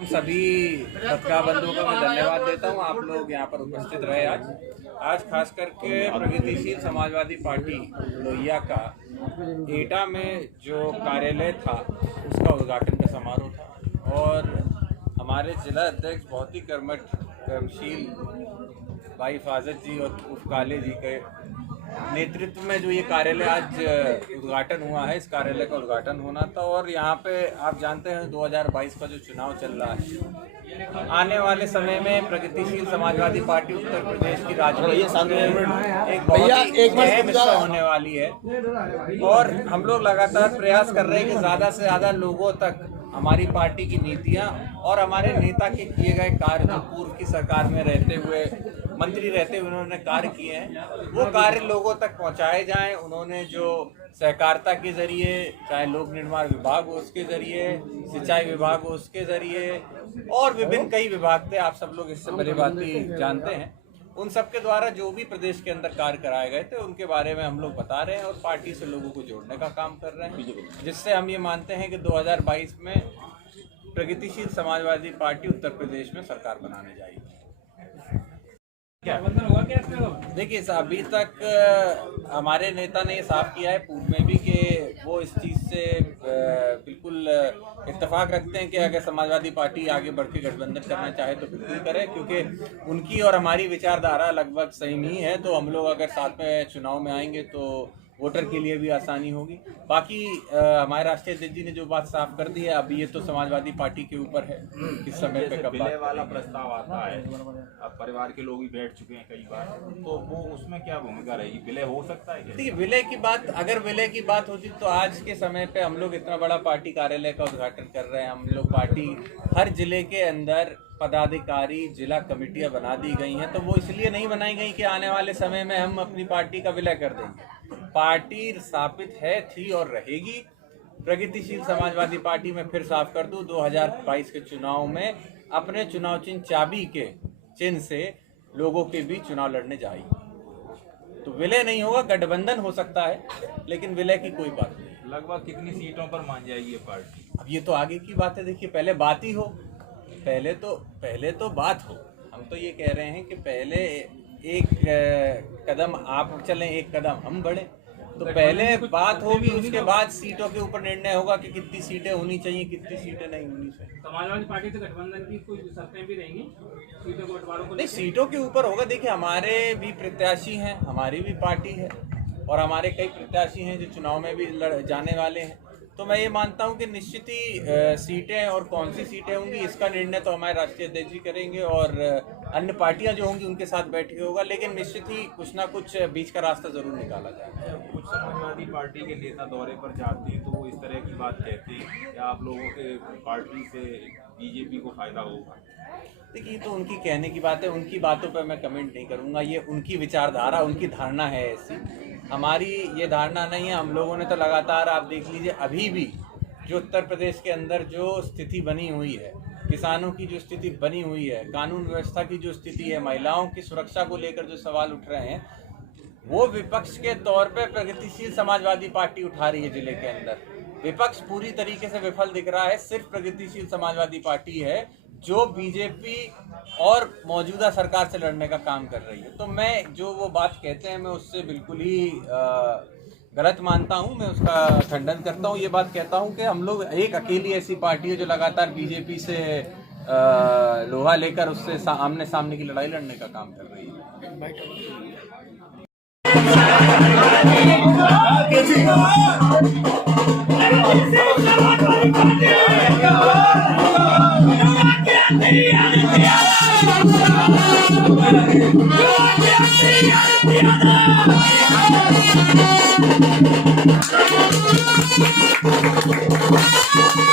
सभी पत्रकार बंधुओं का मैं धन्यवाद देता हूं। आप लोग यहां पर उपस्थित रहे आज खास करके प्रगतिशील समाजवादी पार्टी लोहिया का एटा में जो कार्यालय था उसका उद्घाटन का समारोह था और हमारे जिला अध्यक्ष बहुत ही कर्मशील भाई हिफाजत जी और काले जी के नेतृत्व में जो ये कार्यालय आज उद्घाटन हुआ है, इस कार्यालय का उद्घाटन होना था। और यहाँ पे आप जानते हैं 2022 का जो चुनाव चल रहा है, आने वाले समय में प्रगतिशील समाजवादी पार्टी उत्तर प्रदेश की राजनीति में एक बहुत ही अहम हिस्सा होने वाली है और हम लोग लगातार प्रयास कर रहे हैं कि ज़्यादा से ज़्यादा लोगों तक हमारी पार्टी की नीतियाँ और हमारे नेता के किए गए कार्य, जो पूर्व की सरकार में रहते हुए मंत्री रहते हुए उन्होंने कार्य किए हैं, वो कार्य लोगों तक पहुंचाए जाएं। उन्होंने जो सहकारिता के जरिए, चाहे लोक निर्माण विभाग हो उसके जरिए, सिंचाई विभाग हो उसके जरिए और विभिन्न कई विभाग थे, आप सब लोग इससे बड़ी बात जानते हैं, उन सब के द्वारा जो भी प्रदेश के अंदर कार्य कराए गए थे उनके बारे में हम लोग बता रहे हैं और पार्टी से लोगों को जोड़ने का काम कर रहे हैं, जिससे हम ये मानते हैं कि 2022 में प्रगतिशील समाजवादी पार्टी उत्तर प्रदेश में सरकार बनाने जाएगी। देखिए, अभी तक हमारे नेता ने ये साफ किया है पूर्व में भी कि वो इस चीज़ से बिल्कुल इत्तेफाक रखते हैं कि अगर समाजवादी पार्टी आगे बढ़ के गठबंधन करना चाहे तो बिल्कुल करे, क्योंकि उनकी और हमारी विचारधारा लगभग सेम ही है। तो हम लोग अगर साथ में चुनाव में आएंगे तो वोटर के लिए भी आसानी होगी। बाकी हमारे राष्ट्रीय अध्यक्ष जी ने जो बात साफ कर दी है, अभी ये तो समाजवादी पार्टी के ऊपर है किस समय पे कब विलय वाला प्रस्ताव आता है। अब परिवार के लोग भी बैठ चुके हैं कई बार, तो वो उसमें क्या भूमिका रहेगी? विलय हो सकता है क्या? देखिए, विलय की बात, अगर विलय की बात होती तो आज के समय पे हम लोग इतना बड़ा पार्टी कार्यालय का उद्घाटन कर रहे हैं। हम लोग पार्टी हर जिले के अंदर पदाधिकारी, जिला कमेटियां बना दी गई हैं, तो वो इसलिए नहीं बनाई गई कि आने वाले समय में हम अपनी पार्टी का विलय कर देंगे। पार्टी स्थापित है, थी और रहेगी। प्रगतिशील समाजवादी पार्टी में फिर साफ कर दूं, 2022 के चुनाव में अपने चुनाव चिन्ह चाबी के चिन्ह से लोगों के बीच चुनाव लड़ने जाएगी। तो विलय नहीं होगा, गठबंधन हो सकता है, लेकिन विलय की कोई बात नहीं। लगभग कितनी सीटों पर मान जाएगी ये पार्टी? अब ये तो आगे की बात है। देखिए, पहले बात ही हो, पहले तो बात हो। हम तो ये कह रहे हैं कि पहले एक कदम आप चलें, एक कदम हम बढ़े। तो पहले बात होगी, उसके बाद सीटों के ऊपर निर्णय होगा कि कितनी सीटें होनी चाहिए, कितनी सीटें नहीं होनी चाहिए। समाजवादी पार्टी से गठबंधन की कोई शर्तें भी रहेंगी सीटों के बंटवारों को? नहीं, सीटों के ऊपर होगा। देखिए, हमारे भी प्रत्याशी हैं, हमारी भी पार्टी है और हमारे कई प्रत्याशी हैं जो चुनाव में भी जाने वाले हैं। तो मैं ये मानता हूं कि निश्चित ही सीटें और कौन सी सीटें होंगी इसका निर्णय तो हमारे राष्ट्रीय अध्यक्ष जी करेंगे और अन्य पार्टियां जो होंगी उनके साथ बैठ के होगा, लेकिन निश्चित ही कुछ ना कुछ बीच का रास्ता जरूर निकाला जाएगा। कुछ समाजवादी पार्टी के नेता दौरे पर जाते हैं तो वो इस तरह की बात कहते हैं कि आप लोगों के पार्टी से बीजेपी को फायदा होगा। देखिए, ये तो उनकी कहने की बात है, उनकी बातों पर मैं कमेंट नहीं करूंगा। ये उनकी विचारधारा, उनकी धारणा है ऐसी, हमारी ये धारणा नहीं है। हम लोगों ने तो लगातार, आप देख लीजिए, अभी भी जो उत्तर प्रदेश के अंदर जो स्थिति बनी हुई है, किसानों की जो स्थिति बनी हुई है, कानून व्यवस्था की जो स्थिति है, महिलाओं की सुरक्षा को लेकर जो सवाल उठ रहे हैं, वो विपक्ष के तौर पे प्रगतिशील समाजवादी पार्टी उठा रही है। जिले के अंदर विपक्ष पूरी तरीके से विफल दिख रहा है। सिर्फ प्रगतिशील समाजवादी पार्टी है जो बीजेपी और मौजूदा सरकार से लड़ने का काम कर रही है। तो मैं जो वो बात कहते हैं, मैं उससे बिल्कुल ही गलत मानता हूं, मैं उसका खंडन करता हूं। ये बात कहता हूं कि हम लोग एक अकेली ऐसी पार्टी है जो लगातार बीजेपी से लोहा लेकर उससे आमने सामने की लड़ाई लड़ने का काम कर रही है। Yeah.